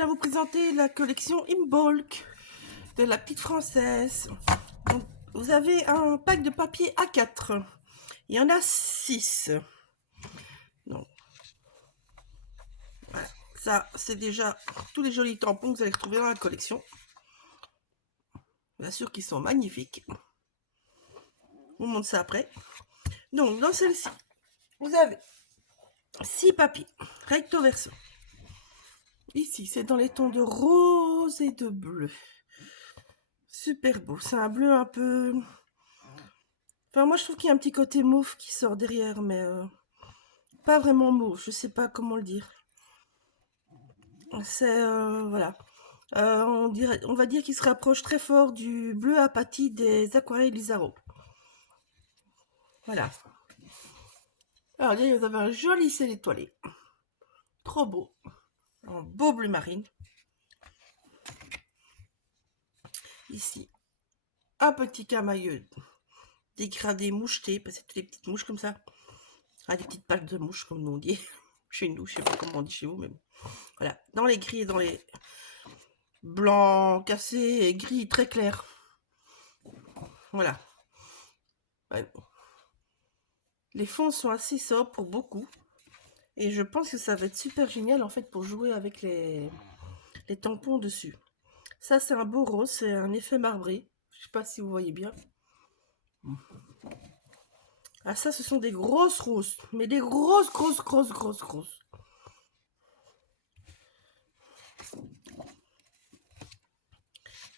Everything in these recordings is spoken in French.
je vais vous présenter la collection Imbolc de la petite française. Donc, vous avez un pack de papier A4. Il y en a 6. Donc, voilà. Ça, c'est déjà tous les jolis tampons que vous allez retrouver dans la collection. Bien sûr qu'ils sont magnifiques. Je vous montre ça après. Donc, dans celle-ci, vous avez 6 papiers, recto verso. Ici, c'est dans les tons de rose et de bleu. Super beau. C'est un bleu un peu... Enfin, moi, je trouve qu'il y a un petit côté mauve qui sort derrière, mais pas vraiment mauve. Je sais pas comment le dire. C'est... voilà. On va dire qu'il se rapproche très fort du bleu apathie des aquarelles Lisaro. Voilà. Alors, là, vous avez un joli ciel étoilé. Trop beau. Un beau bleu marine. Ici, un petit camailleux dégradé moucheté, parce que c'est toutes les petites mouches comme ça. Ah, des petites pattes de mouches, comme nous on dit. Chez nous, je sais pas comment on dit chez vous, mais bon. Voilà. Dans les gris et dans les blancs cassés et gris très clairs. Voilà. Ouais. Les fonds sont assez sobres pour beaucoup. Et je pense que ça va être super génial en fait pour jouer avec les tampons dessus. Ça, c'est un beau rose, c'est un effet marbré. Je sais pas si vous voyez bien. Ah, ça, ce sont des grosses roses. Mais des grosses.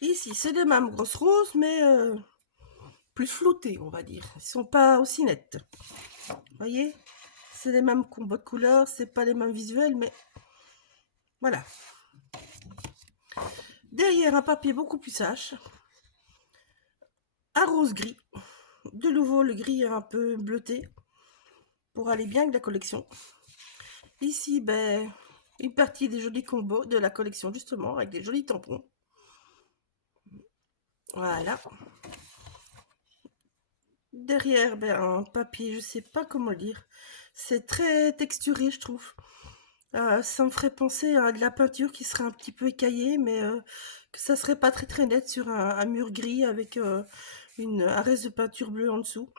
Ici, c'est des mêmes grosses roses, mais plus floutées, on va dire. Elles sont pas aussi nettes. Vous voyez? C'est les mêmes combos de couleurs, c'est pas les mêmes visuels, mais voilà. Derrière, un papier beaucoup plus sage. Un rose gris. De nouveau, le gris un peu bleuté. Pour aller bien avec la collection. Ici, ben, une partie des jolis combos de la collection, justement, avec des jolis tampons. Voilà. Derrière, ben, un papier, je sais pas comment le dire. C'est très texturé, je trouve. Ça me ferait penser à de la peinture qui serait un petit peu écaillée, mais que ça serait pas très net sur un mur gris avec un reste de peinture bleue en dessous.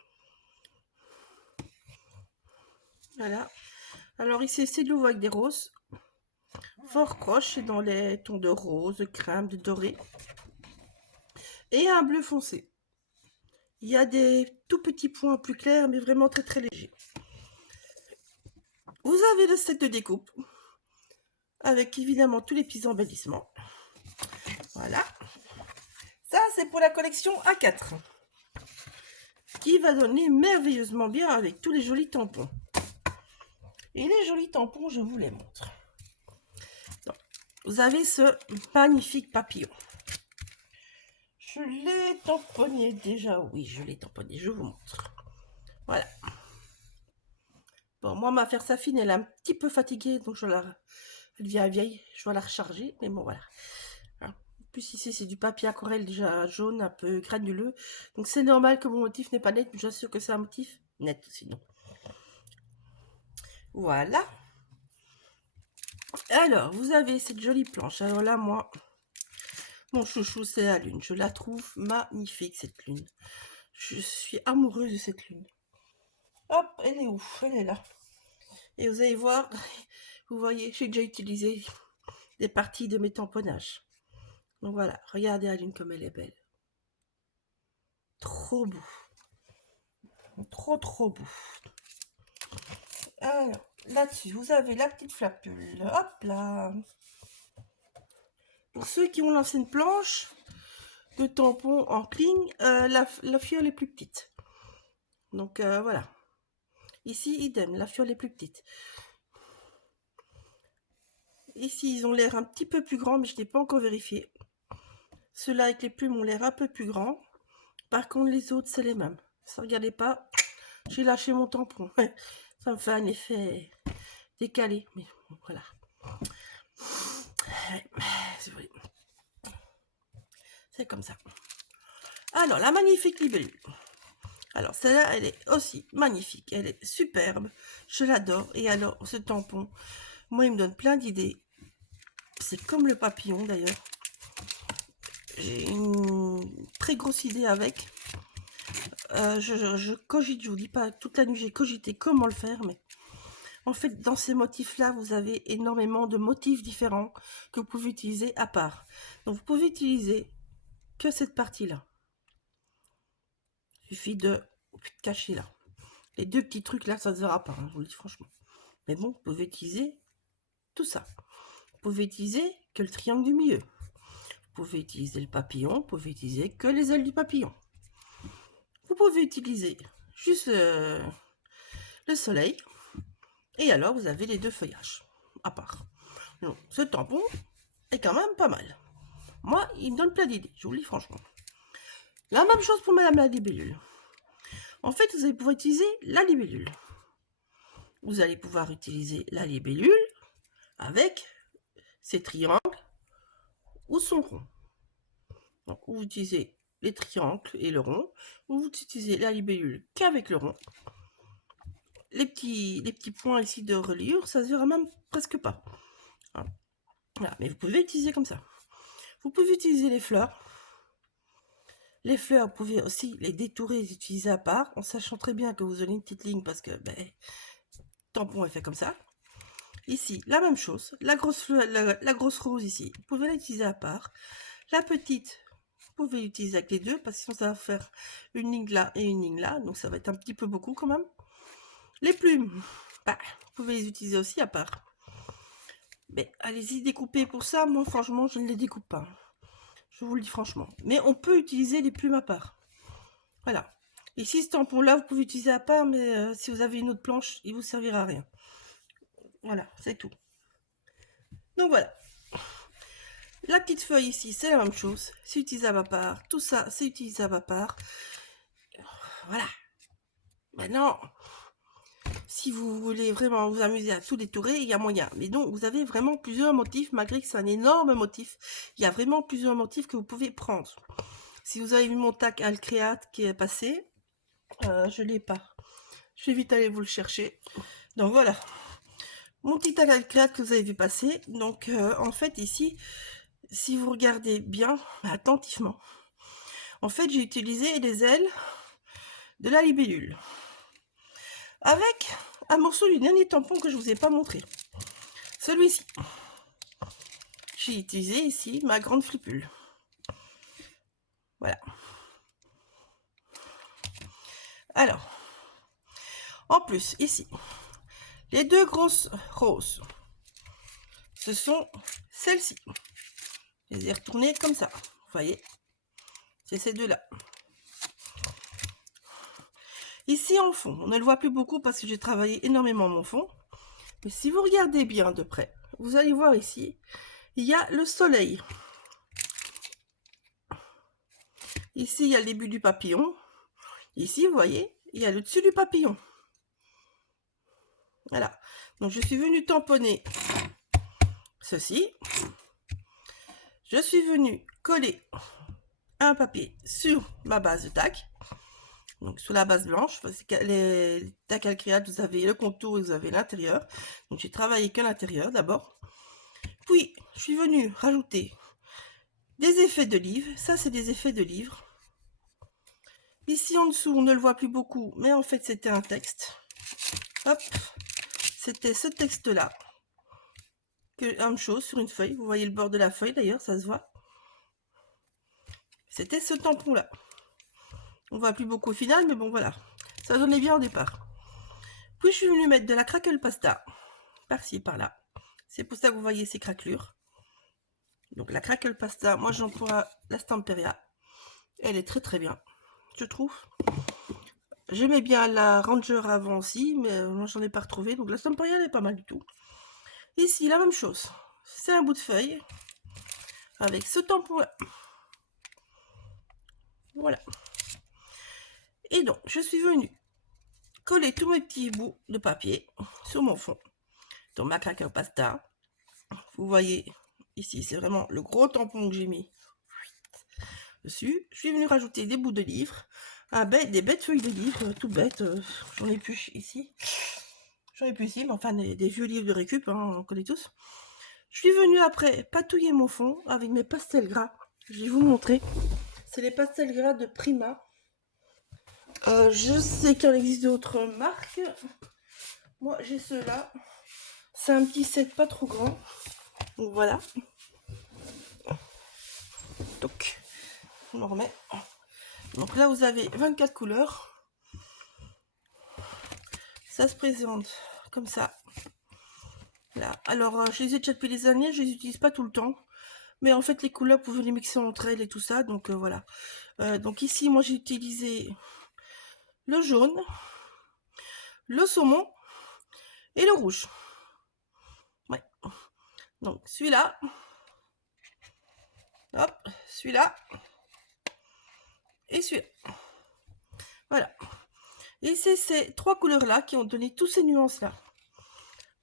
Voilà. Alors ici, c'est de nouveau avec des roses. Fort croche, c'est dans les tons de rose, de crème, de doré. Et un bleu foncé. Il y a des tout petits points plus clairs, mais vraiment très légers. Vous avez le set de découpe, avec évidemment tous les petits embellissements. Voilà. Ça, c'est pour la collection A4, qui va donner merveilleusement bien avec tous les jolis tampons. Et les jolis tampons, je vous les montre. Donc, vous avez ce magnifique papillon. Je l'ai tamponné déjà. Oui, je l'ai tamponné, je vous montre. Voilà. Bon, moi, ma faire sa fine, elle est un petit peu fatiguée, donc elle devient vieille. Je vais la recharger, mais bon, voilà. En plus, ici, c'est du papier aquarelle déjà jaune, un peu granuleux. Donc, c'est normal que mon motif n'est pas net, mais j'assure que c'est un motif net, sinon. Voilà. Alors, vous avez cette jolie planche. Alors là, moi, mon chouchou, c'est la lune. Je la trouve magnifique, cette lune. Je suis amoureuse de cette lune. Hop, elle est où? Elle est là. Et vous allez voir, vous voyez, j'ai déjà utilisé des parties de mes tamponnages. Donc voilà, regardez la lune comme elle est belle. Trop beau. Trop beau. Alors, là-dessus, vous avez la petite flapule. Hop là. Pour ceux qui ont l'ancienne planche de tampon en cling, la fiole est plus petite. Donc voilà. Ici, idem, la fiole est plus petite. Ici, ils ont l'air un petit peu plus grands, mais je n'ai pas encore vérifié. Ceux-là avec les plumes ont l'air un peu plus grands. Par contre, les autres, c'est les mêmes. Ça, regardez pas, j'ai lâché mon tampon. Ça me fait un effet décalé, mais bon, voilà. C'est comme ça. Alors, la magnifique libellule. Alors, celle-là, elle est aussi magnifique. Elle est superbe. Je l'adore. Et alors, ce tampon, moi, il me donne plein d'idées. c'est comme le papillon d'ailleurs. J'ai une très grosse idée avec. Je cogite, je vous dis pas, toute la nuit j'ai cogité comment le faire, mais en fait dans ces motifs là vous avez énormément de motifs différents que vous pouvez utiliser à part. Donc vous pouvez utiliser que cette partie là. Il suffit de cacher là. Les deux petits trucs là, ça ne se verra pas, hein, je vous le dis franchement. Mais bon, vous pouvez utiliser tout ça. Vous pouvez utiliser que le triangle du milieu. Vous pouvez utiliser le papillon, vous pouvez utiliser que les ailes du papillon. Vous pouvez utiliser juste le soleil. Et alors, vous avez les deux feuillages à part. Donc, ce tampon est quand même pas mal. Moi, il me donne plein d'idées, je vous le dis franchement. La même chose pour Madame la libellule. En fait, vous allez pouvoir utiliser la libellule. Vous allez pouvoir utiliser la libellule avec ses triangles ou son rond. Donc, vous utilisez les triangles et le rond, ou vous utilisez la libellule qu'avec le rond. Les petits points ici de reliure, ça se verra même presque pas. Voilà, mais vous pouvez utiliser comme ça. Vous pouvez utiliser les fleurs. Les fleurs, vous pouvez aussi les détourer et les utiliser à part, en sachant très bien que vous avez une petite ligne parce que le tampon est fait comme ça. Ici, la même chose. La grosse fleur, la grosse rose ici, vous pouvez l'utiliser à part. La petite, vous pouvez l'utiliser avec les deux parce que sinon ça va faire une ligne là et une ligne là, donc ça va être un petit peu beaucoup quand même. Les plumes, vous pouvez les utiliser aussi à part. Mais allez-y découper pour ça, moi franchement je ne les découpe pas. Je vous le dis franchement. Mais on peut utiliser les plumes à part. Voilà. Ici ce tampon là vous pouvez utiliser à part, mais si vous avez une autre planche, il vous servira à rien. Voilà, c'est tout. Donc voilà. La petite feuille ici, c'est la même chose. C'est utilisable à part. Tout ça, c'est utilisable à part. Voilà. Maintenant, si vous voulez vraiment vous amuser à tout détourer, il y a moyen. Mais donc, vous avez vraiment plusieurs motifs, malgré que c'est un énorme motif. Il y a vraiment plusieurs motifs que vous pouvez prendre. Si vous avez vu mon tac Alcréate qui est passé, je ne l'ai pas. Je vais vite aller vous le chercher. Donc voilà. Mon petit tac Alcréate que vous avez vu passer. Donc, en fait, ici, si vous regardez bien, attentivement, en fait, j'ai utilisé les ailes de la libellule avec un morceau du dernier tampon que je vous ai pas montré. Celui-ci. J'ai utilisé ici ma grande flipule. Voilà. Alors, en plus, ici, les deux grosses roses, ce sont celles-ci. Je les ai retournées comme ça. Vous voyez, c'est ces deux-là. Ici en fond, on ne le voit plus beaucoup parce que j'ai travaillé énormément mon fond. Mais si vous regardez bien de près, vous allez voir ici, il y a le soleil. Ici, il y a le début du papillon. Ici, vous voyez, il y a le dessus du papillon. Voilà. Donc, je suis venue tamponner ceci. Je suis venue coller un papier sur ma base de tac. Donc, sur la base blanche, parce que les tacs Alcréate, vous avez le contour et vous avez l'intérieur. Donc, j'ai travaillé que l'intérieur d'abord. Puis, je suis venue rajouter des effets de livre. Ça, c'est des effets de livre. Ici, en dessous, on ne le voit plus beaucoup, mais en fait, c'était un texte. Hop, c'était ce texte-là. Même chose sur une feuille. Vous voyez le bord de la feuille, d'ailleurs, ça se voit. C'était ce tampon-là. On ne voit plus beaucoup au final, mais bon, voilà. Ça donnait bien au départ. Puis, je suis venue mettre de la craquelle pasta. Par-ci, par-là. C'est pour ça que vous voyez ces craquelures. Donc, la craquelle pasta, moi, j'emploie la Stamperia. Elle est très, très bien, je trouve. J'aimais bien la Ranger avant aussi, mais moi, j'en ai pas retrouvé. Donc, la Stamperia, elle est pas mal du tout. Ici, la même chose. C'est un bout de feuille avec ce tampon-là. Voilà. Et donc, je suis venue coller tous mes petits bouts de papier sur mon fond. Donc, ma craquelle pasta. Vous voyez, ici, c'est vraiment le gros tampon que j'ai mis dessus. Je suis venue rajouter des bouts de livre, des bêtes feuilles de livre, tout bête. J'en ai plus ici. J'en ai plus ici, mais enfin, des vieux livres de récup, hein, on connaît tous. Je suis venue après patouiller mon fond avec mes pastels gras. Je vais vous montrer. C'est les pastels gras de Prima. Je sais qu'il existe d'autres marques. Moi, j'ai ceux-là. C'est un petit set pas trop grand. Donc voilà. Donc, on en remet. Donc là, vous avez 24 couleurs. Ça se présente comme ça. Là. Alors, je les ai déjà depuis des années. Je les utilise pas tout le temps. Mais en fait, les couleurs, vous pouvez les mixer entre elles et tout ça. Donc voilà. Donc ici, moi, j'ai utilisé le jaune, le saumon et le rouge. Ouais. Donc celui-là, hop, celui-là et celui-là. Voilà. Et c'est ces trois couleurs-là qui ont donné tous ces nuances-là.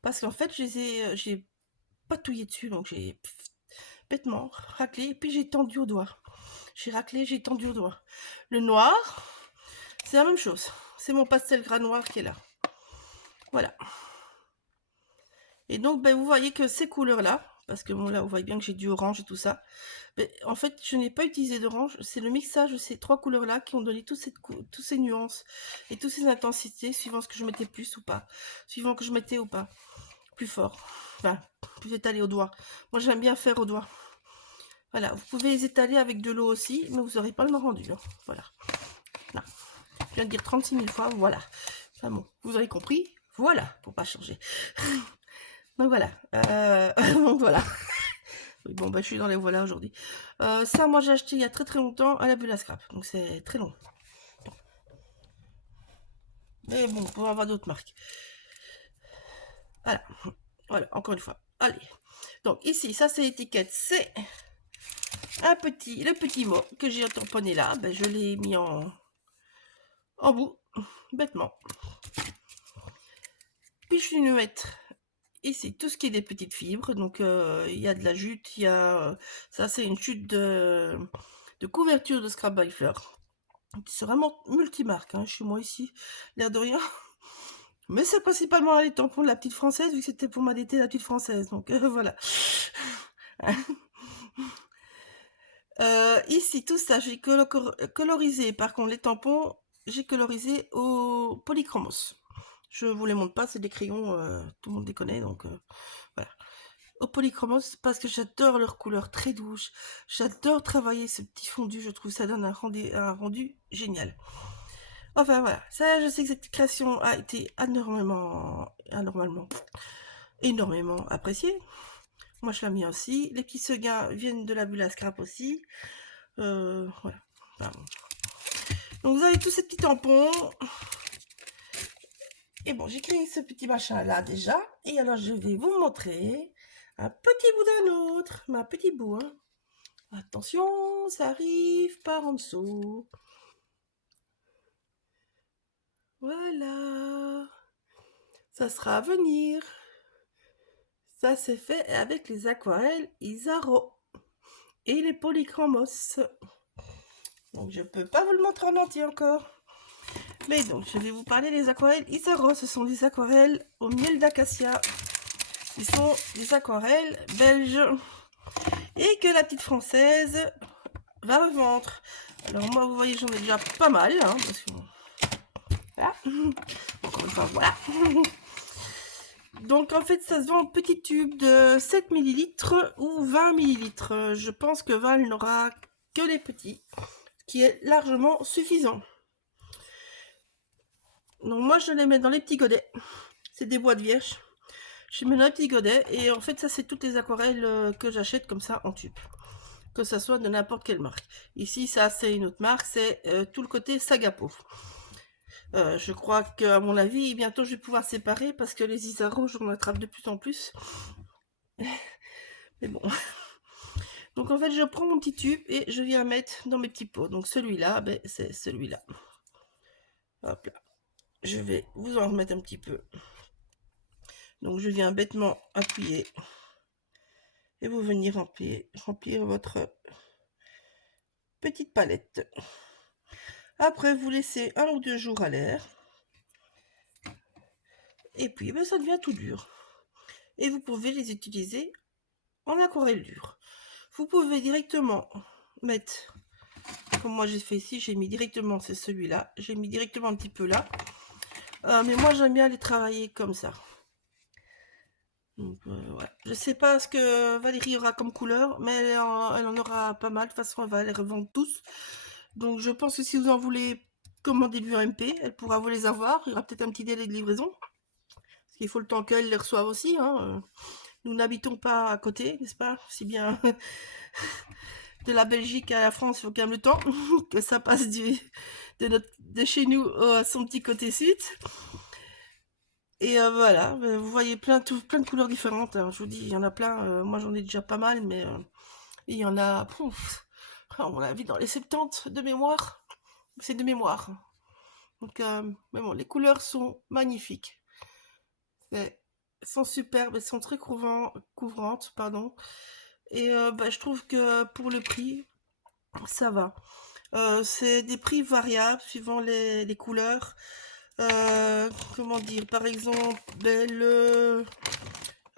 Parce qu'en fait, j'ai patouillé dessus, donc j'ai bêtement raclé, et puis j'ai tendu au doigt. J'ai raclé, j'ai tendu au doigt. Le noir, c'est la même chose. C'est mon pastel gras noir qui est là. Voilà. Et donc, ben, vous voyez que ces couleurs-là, parce que bon, là, vous voyez bien que j'ai du orange et tout ça. Mais en fait, je n'ai pas utilisé d'orange. C'est le mixage de ces trois couleurs-là qui ont donné toutes ces nuances et toutes ces intensités, suivant ce que je mettais plus ou pas. Suivant que je mettais ou pas. Plus fort. Enfin, plus étalé au doigt. Moi, j'aime bien faire au doigt. Voilà, vous pouvez les étaler avec de l'eau aussi, mais vous n'aurez pas le rendu. Hein. Voilà. Là. Je viens de dire 36 000 fois, voilà. Enfin bon, vous avez compris. Voilà, pour pas changer. Donc voilà. Donc voilà. Oui, bon, bah, je suis dans les voilà aujourd'hui. Ça, moi, j'ai acheté il y a très très longtemps à la Bulle à Scrap. Donc c'est très long. Mais bon, on peut avoir d'autres marques. Voilà. Voilà, encore une fois. Allez. Donc ici, ça c'est l'étiquette. C'est le petit mot que j'ai tamponné là. Ben, je l'ai mis en bout, bêtement. Puis je vais mettre ici tout ce qui est des petites fibres. Donc il y a de la jute, il y a ça c'est une jute de couverture de Scrap by Fleur. C'est vraiment multimarque, hein, chez moi ici, l'air de rien. Mais c'est principalement les tampons de la petite française, vu que c'était pour m'allaiter la petite française. Donc voilà. Ici, tout ça, j'ai colorisé. Par contre, les tampons, j'ai colorisé au polychromos. Je vous les montre pas, c'est des crayons, tout le monde les connaît, donc voilà. Au polychromos, parce que j'adore leur couleur très douce. J'adore travailler ce petit fondu, je trouve ça donne un rendu génial. Enfin voilà, ça je sais que cette création a été énormément appréciée. Moi je l'aime bien aussi. Les petits seguins viennent de la Bulle à Scrap aussi. Voilà. Pardon. Donc vous avez tous ces petits tampons. Et bon, j'ai créé ce petit machin là déjà. Et alors je vais vous montrer un petit bout d'un autre. Ma petit bout. Hein. Attention, ça arrive par en dessous. Voilà. Ça sera à venir. Ça c'est fait avec les aquarelles Isaro et les polychromos. Donc je peux pas vous le montrer en entier encore. Mais donc je vais vous parler des aquarelles Isaro. Ce sont des aquarelles au miel d'acacia. Ce sont des aquarelles belges. Et que la petite française va revendre. Alors moi vous voyez j'en ai déjà pas mal. Hein, parce que... Voilà. Encore une fois voilà. Donc en fait ça se vend en petits tubes de 7 ml ou 20 ml. Je pense que Val n'aura que les petits, qui est largement suffisant. Donc moi je les mets dans les petits godets. C'est des boîtes vierges. Je les mets dans les petits godets et en fait ça c'est toutes les aquarelles que j'achète comme ça en tube. Que ça soit de n'importe quelle marque. Ici ça c'est une autre marque, c'est tout le côté Sagapo. Je crois qu'à mon avis, bientôt je vais pouvoir séparer parce que les Isaro, j'en attrape de plus en plus. Mais bon. Donc en fait, je prends mon petit tube et je viens mettre dans mes petits pots. Donc celui-là, ben, c'est celui-là. Hop là. Je vais vous en remettre un petit peu. Donc je viens bêtement appuyer. Et vous venez remplir votre petite palette. Après, vous laissez 1 ou 2 jours à l'air. Et puis, ben, ça devient tout dur. Et vous pouvez les utiliser en aquarelle dure. Vous pouvez directement mettre, comme moi j'ai fait ici, j'ai mis directement, c'est celui-là, j'ai mis directement un petit peu là. Mais moi j'aime bien les travailler comme ça. Donc, ouais. Je sais pas ce que Valérie aura comme couleur, mais elle en aura pas mal. De toute façon, elle va les revendre tous. Donc je pense que si vous en voulez commander du MP, elle pourra vous les avoir. Il y aura peut-être un petit délai de livraison. Parce qu'il faut le temps qu'elle les reçoive aussi. Hein. Nous n'habitons pas à côté, n'est-ce pas? Si bien de la Belgique à la France, il faut quand même le temps que ça passe de chez nous à son petit côté sud. Et voilà, vous voyez plein de couleurs différentes. Hein. Je vous dis, il y en a plein. Moi, j'en ai déjà pas mal, mais il y en a, pouf, on l'a vu dans les 70 de mémoire. C'est de mémoire. Donc, mais bon, les couleurs sont magnifiques. Elles sont superbes, elles sont très couvrantes, pardon. Et je trouve que pour le prix, ça va. C'est des prix variables suivant les couleurs. Comment dire, par exemple,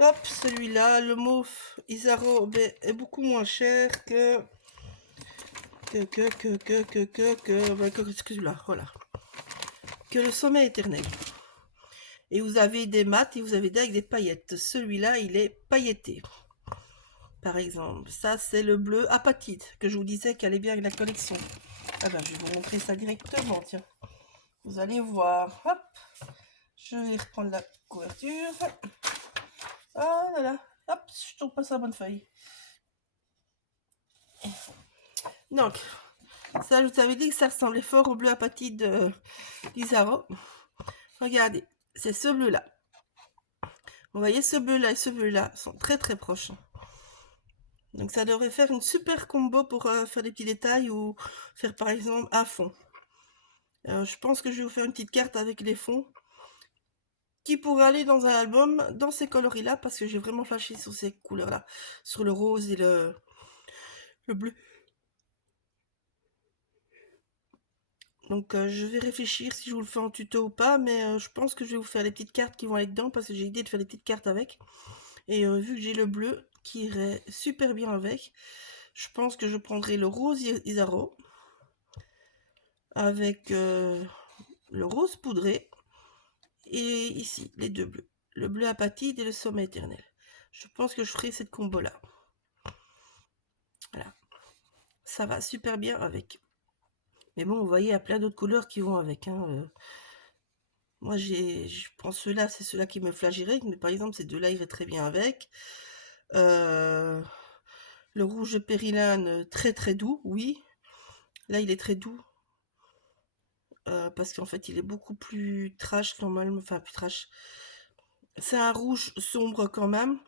hop, celui-là, le mauve Isaro est beaucoup moins cher que celui-là, voilà. Que le sommet éternel. Et vous avez des mats et vous avez des avec des paillettes. Celui-là, il est pailleté. Par exemple, ça c'est le bleu apatite que je vous disais qu'elle allait bien avec la collection. Ah ben, je vais vous montrer ça directement, tiens. Vous allez voir. Hop, je vais reprendre la couverture. Ah là là, hop, je tombe pas sur la bonne feuille. Donc, ça, je vous avais dit que ça ressemblait fort au bleu apatite de Lizaro. Regardez, c'est ce bleu-là. Vous voyez, ce bleu-là et ce bleu-là sont très très proches. Donc ça devrait faire une super combo pour faire des petits détails ou faire par exemple un fond. Je pense que je vais vous faire une petite carte avec les fonds qui pourrait aller dans un album dans ces coloris-là parce que j'ai vraiment flashé sur ces couleurs-là, sur le rose et le bleu. Donc je vais réfléchir si je vous le fais en tuto ou pas, mais je pense que je vais vous faire les petites cartes qui vont aller dedans parce que j'ai l'idée de faire des petites cartes avec. Et vu que j'ai le bleu qui irait super bien avec, je pense que je prendrai le rose Isaro avec le rose poudré et ici les deux bleus, le bleu apatite et le sommet éternel. Je pense que je ferai cette combo là. Voilà, ça va super bien avec. Mais bon, vous voyez, il y a plein d'autres couleurs qui vont avec. Hein. Moi, je prends ceux-là, c'est ceux-là qui me flagellaient, mais par exemple, ces deux-là iraient très bien avec. Le rouge périlane, très très doux, oui. Là, il est très doux. Parce qu'en fait, il est beaucoup plus trash normalement. Enfin, plus trash. C'est un rouge sombre quand même.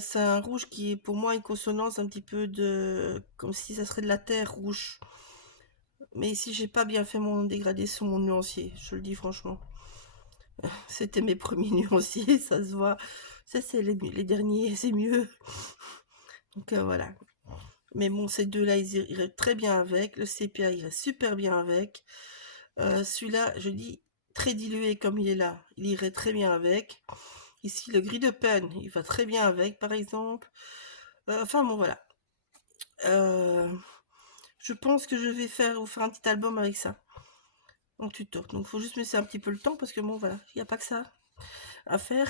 C'est un rouge qui est pour moi une consonance un petit peu de... comme si ça serait de la terre rouge. Mais ici, j'ai pas bien fait mon dégradé sur mon nuancier, je le dis franchement. C'était mes premiers nuanciers, ça se voit. Ça, c'est les derniers, c'est mieux. Donc voilà. Mais bon, ces deux-là, ils iraient très bien avec. Le sépia irait super bien avec. Celui-là, je dis très dilué comme il est là. Il irait très bien avec. Ici, le gris de peine, il va très bien avec, par exemple. Enfin bon, voilà. Je pense que je vais vous faire un petit album avec ça. En tuto. Donc, il faut juste me laisser un petit peu le temps parce que bon, voilà, il n'y a pas que ça à faire.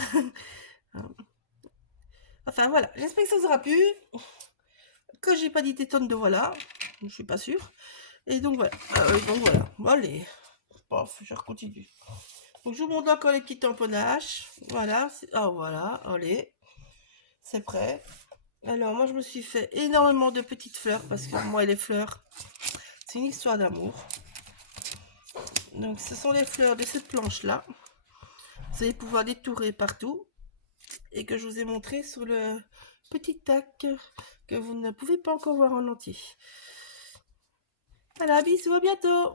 Enfin voilà, j'espère que ça vous aura plu. Que j'ai pas dit des tonnes de voilà. Je suis pas sûre. Et donc voilà. Donc voilà. Bon, allez. Pof, je continue. Donc je vous montre encore les petits tamponnages. Voilà. Oh voilà. Allez. C'est prêt. Alors moi je me suis fait énormément de petites fleurs parce que moi les fleurs, c'est une histoire d'amour. Donc ce sont les fleurs de cette planche là. Vous allez pouvoir détourer partout. Et que je vous ai montré sur le petit tac que vous ne pouvez pas encore voir en entier. Voilà, bisous, à bientôt!